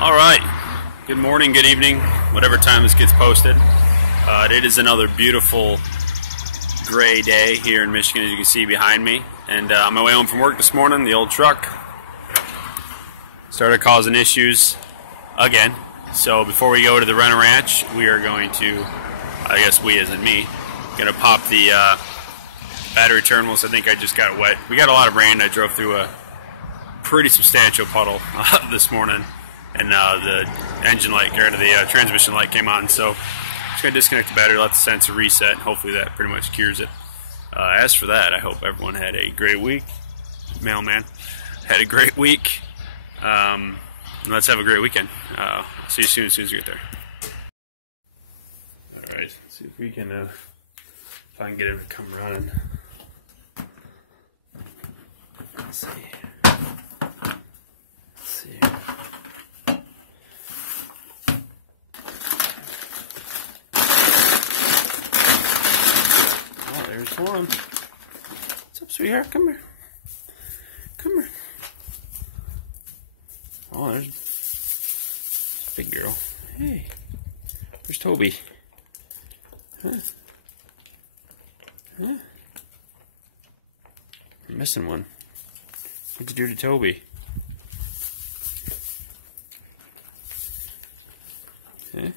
All right. Good morning, good evening, whatever time this gets posted. It is another beautiful gray day here in Michigan, as you can see behind me. And on my way home from work this morning, the old truck started causing issues again. So before we go to the Rent-A-Ranch, we are going to, I guess we as in me, going to pop the battery terminals. I think I just got wet. We got a lot of rain. I drove through a pretty substantial puddle this morning. And the engine light, or the transmission light came on, so just going to disconnect the battery, let the sensor reset, and hopefully that pretty much cures it. As for that, I hope everyone had a great week. Mailman had a great week. And let's have a great weekend. See you soon as you get there. Alright, let's see if we can, if I can get it to come running. Let's see. There's one. What's up, sweetheart? Come here. Come here. Oh, there's a big girl. Hey. Where's Toby? Huh? Huh? I'm missing one. What'd you do to Toby? Huh?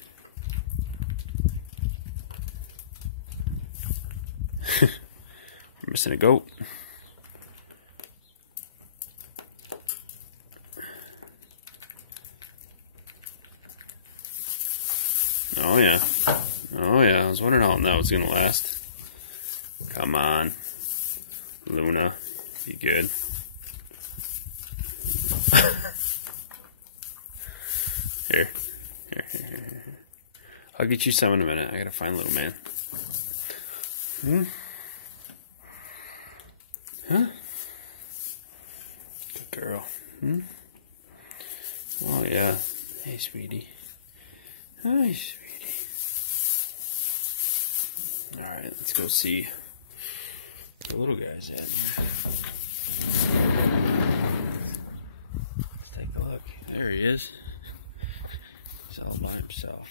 We're missing a goat. Oh yeah. Oh yeah. I was wondering how long that was gonna last. Come on. Luna. Be good. Here. Here. I'll get you some in a minute. I gotta find little man. Huh? Good girl. Oh yeah. Hey, sweetie. Hi, sweetie. Alright, let's go see where the little guy's at. Take a look. There he is. He's all by himself.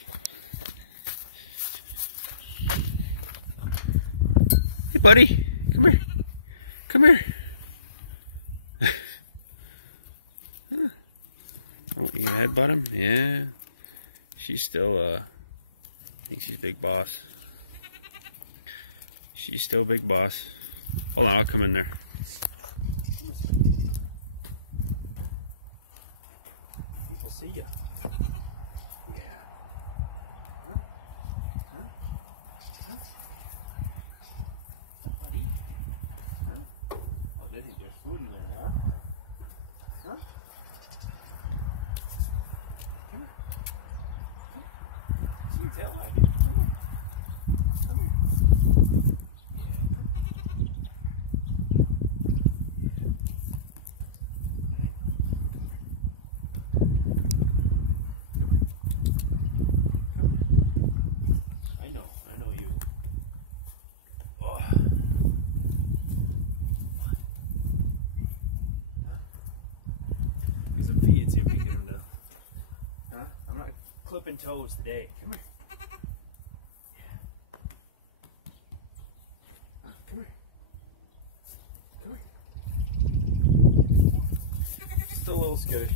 Hey, buddy. Come here. Come here. Oh, you gonna headbutt him? Yeah. She's still, I think she's big boss. She's still big boss. Hold on, I'll come in there. People see ya. Clipping toes today. Come here. Come here. Still a little skittish.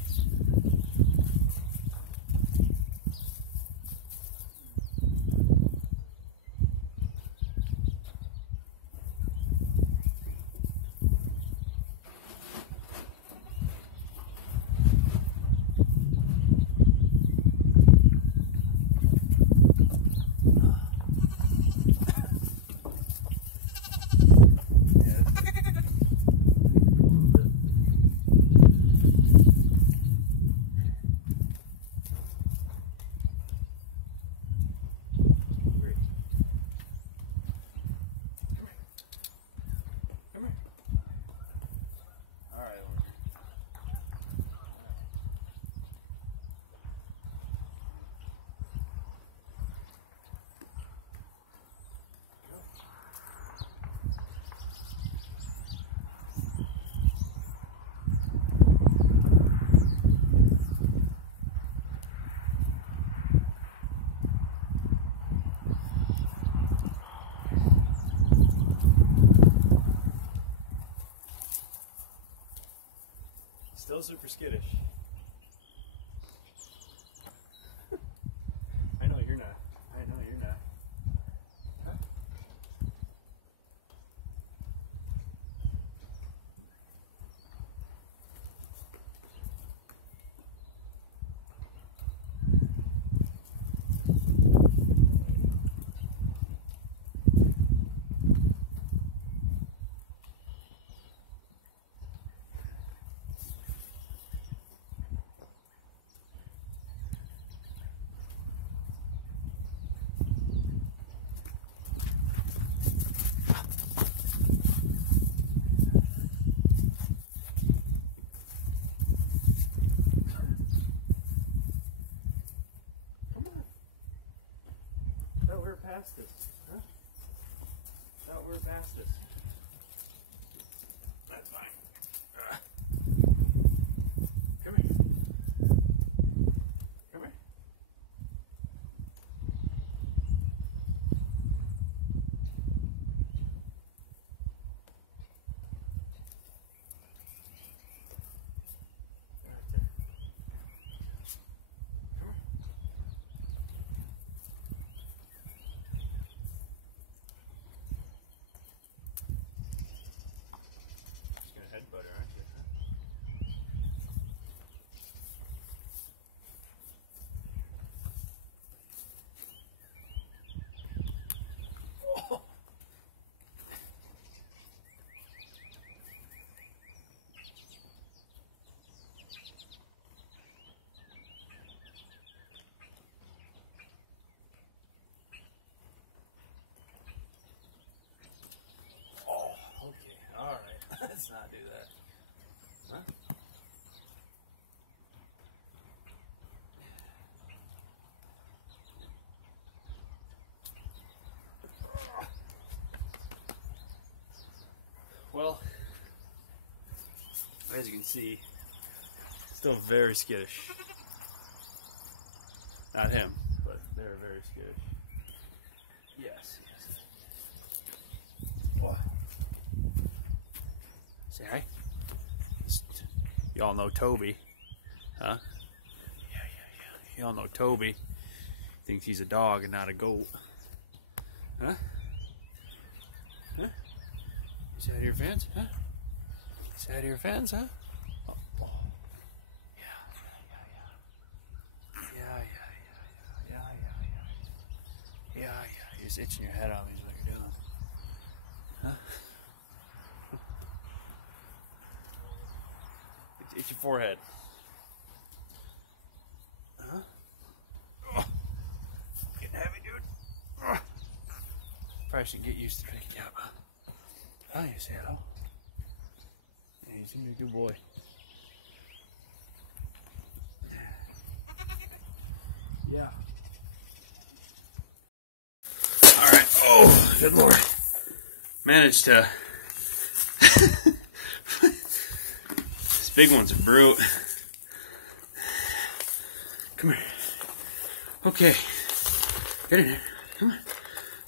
super skittish. I know you're not. I know you're not. Huh? Past this, huh? Thought we were past this. That's fine. Come here. Come here. Let's not do that. Huh? Well, as you can see, still very skittish. Not him, but they're very skittish. Yes, yes. What? Say hi. Y'all know Toby, huh? Yeah. Y'all know Toby. Thinks he's a dog and not a goat. Huh? Huh? Is that your fence, huh? Is that your fence, huh? Oh. Yeah. You're just itching your head on me is what you're doing. Huh? It's your forehead. Huh? Oh. Getting heavy, dude. Oh. Probably should get used to picking you up, huh? Huh, you say hello? Yeah, you seem to be a good boy. Yeah. Alright. Oh, good lord. Managed to... Big one's a brute. Come here. Okay. Get in here. Come on.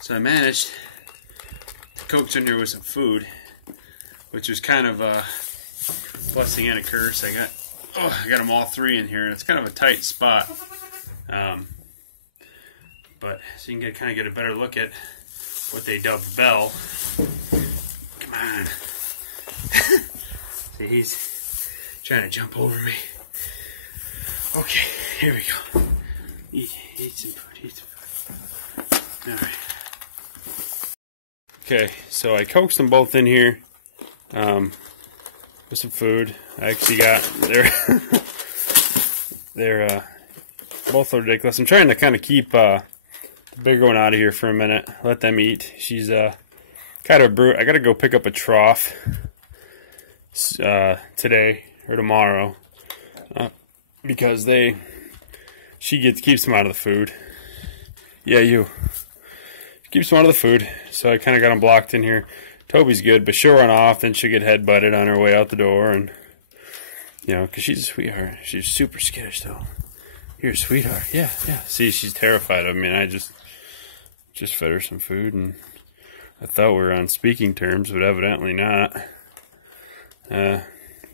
So I managed to coax in here with some food, which was kind of a blessing and a curse. I got them all three in here, and it's kind of a tight spot. But so you can kind of get a better look at what they dubbed Bell. Come on. See, he's trying to jump over me. Okay, here we go. Eat some food, Alright. Okay, so I coaxed them both in here with some food. I actually got they're both are ridiculous. I'm trying to kind of keep the bigger one out of here for a minute. Let them eat. She's kind of a brute. I gotta go pick up a trough today or tomorrow because she keeps them out of the food. Yeah, keeps them out of the food. So I kind of got them blocked in here. Toby's good, but she'll run off, then she'll get head butted on her way out the door, and you know, because she's a sweetheart. She's super skittish though. You're a sweetheart. Yeah. See, she's terrified of me, and I just fed her some food, and I thought we were on speaking terms, but evidently not.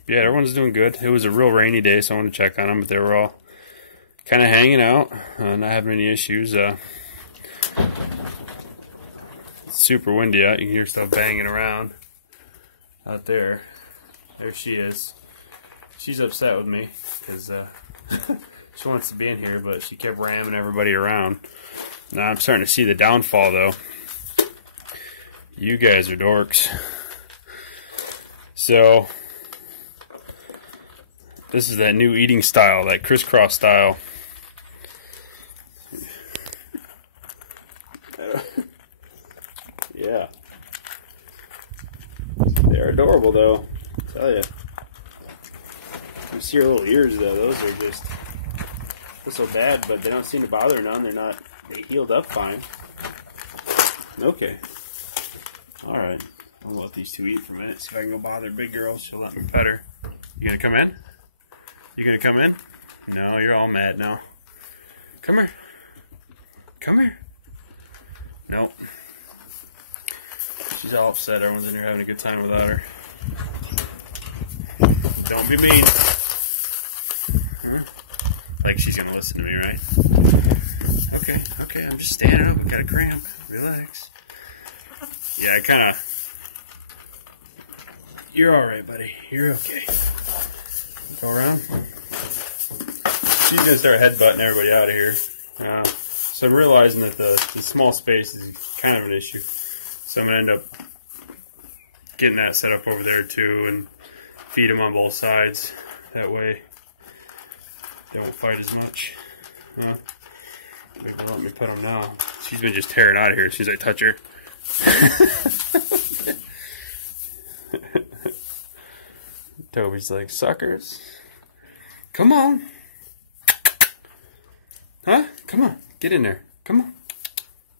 yeah, everyone's doing good. It was a real rainy day, so I wanted to check on them, but they were all kind of hanging out, not having any issues. It's super windy out. You can hear stuff banging around out there. There she is. She's upset with me because she wants to be in here, but she kept ramming everybody around. Now I'm starting to see the downfall, though. You guys are dorks. So, this is that new eating style, that crisscross style. Yeah. They're adorable, though. I tell you. You see her little ears, though. Those are just so bad, but they don't seem to bother none. They healed up fine. Okay. Alright. I'll let these two eat for a minute. See if I can go bother big girl. She'll let me pet her. You gonna come in? You gonna come in? No, you're all mad now. Come here. Come here. Nope. She's all upset. Everyone's in here having a good time without her. Don't be mean. Like she's gonna listen to me, right? Okay, okay, I'm just standing up. I got a cramp. Relax. Yeah, I kind of... You're alright, buddy. You're okay. Go around. She's gonna start headbutting everybody out of here. So I'm realizing that the small space is kind of an issue. So I'm gonna end up getting that set up over there too, and feed them on both sides. That way they won't fight as much. Maybe they'll let me put them now. She's been just tearing out of here as soon as I touch her. Toby's like, suckers. Come on. Huh? Come on. Get in there. Come on.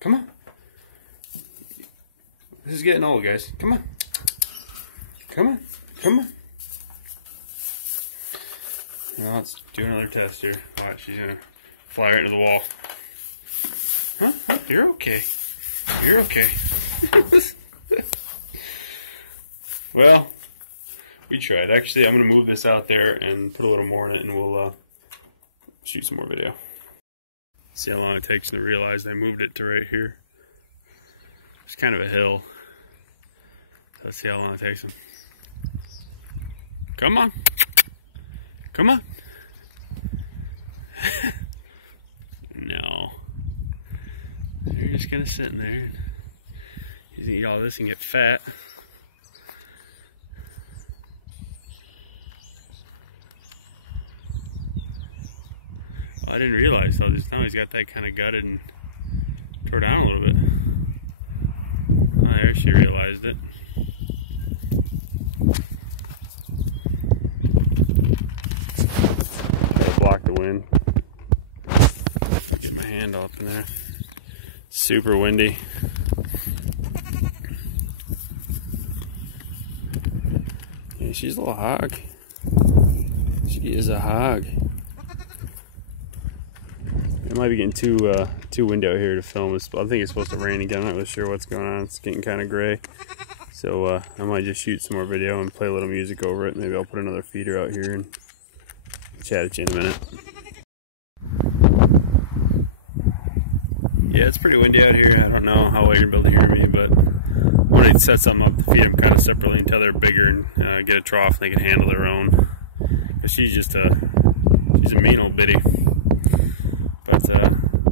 Come on. This is getting old, guys. Come on. Come on. Come on. Now let's do another test here. Watch, she's gonna fly right into the wall. Huh? You're okay. You're okay. Well, we tried. Actually, I'm gonna move this out there and put a little more in it, and we'll shoot some more video. See how long it takes to realize I moved it to right here. It's kind of a hill. So let's see how long it takes them. Come on. Come on. No. You're just gonna sit in there. You can eat all this and get fat. Well, I didn't realize though, just now he's got that kind of gutted and tore down a little bit. Oh, there she realized it. Block the wind. Get my hand up in there. Super windy. Yeah, she's a little hog. She is a hog. It might be getting too windy out here to film. I think it's supposed to rain again. I'm not really sure what's going on. It's getting kind of gray. So I might just shoot some more video and play a little music over it. Maybe I'll put another feeder out here and chat at you in a minute. Yeah, it's pretty windy out here. I don't know how well you're going to be able to hear me, but when I set something up to feed them kind of separately until they're bigger and get a trough and they can handle their own. Because she's a mean old bitty. But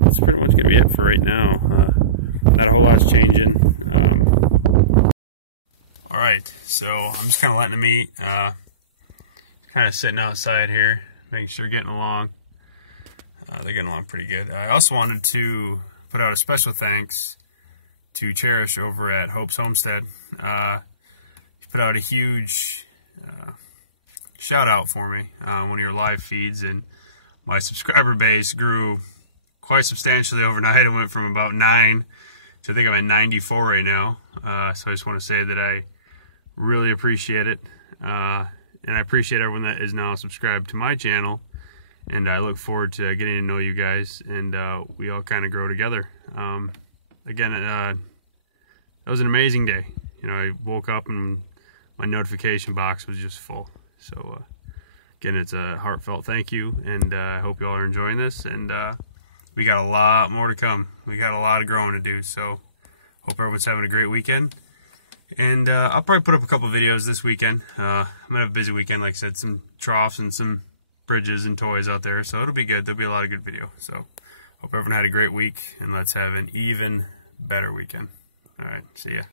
that's pretty much going to be it for right now. Not a whole lot's changing. Alright, so I'm just kind of letting them eat. Kind of sitting outside here, making sure they're getting along. They're getting along pretty good. I also wanted to put out a special thanks to Cherish over at Hope's Homestead. He put out a huge shout out for me on one of your live feeds, and my subscriber base grew quite substantially overnight. It went from about 9 to I think I'm at 94 right now. So I just want to say that I really appreciate it. And I appreciate everyone that is now subscribed to my channel. And I look forward to getting to know you guys, and we all kind of grow together. Again, that was an amazing day. You know, I woke up and my notification box was just full. So again, it's a heartfelt thank you, and I hope you all are enjoying this. And we got a lot more to come. We got a lot of growing to do. So hope everyone's having a great weekend. And I'll probably put up a couple videos this weekend. I'm gonna have a busy weekend, like I said, some troughs and some bridges and toys out there, so it'll be good. There'll be a lot of good video. So hope everyone had a great week, and let's have an even better weekend. All right, see ya.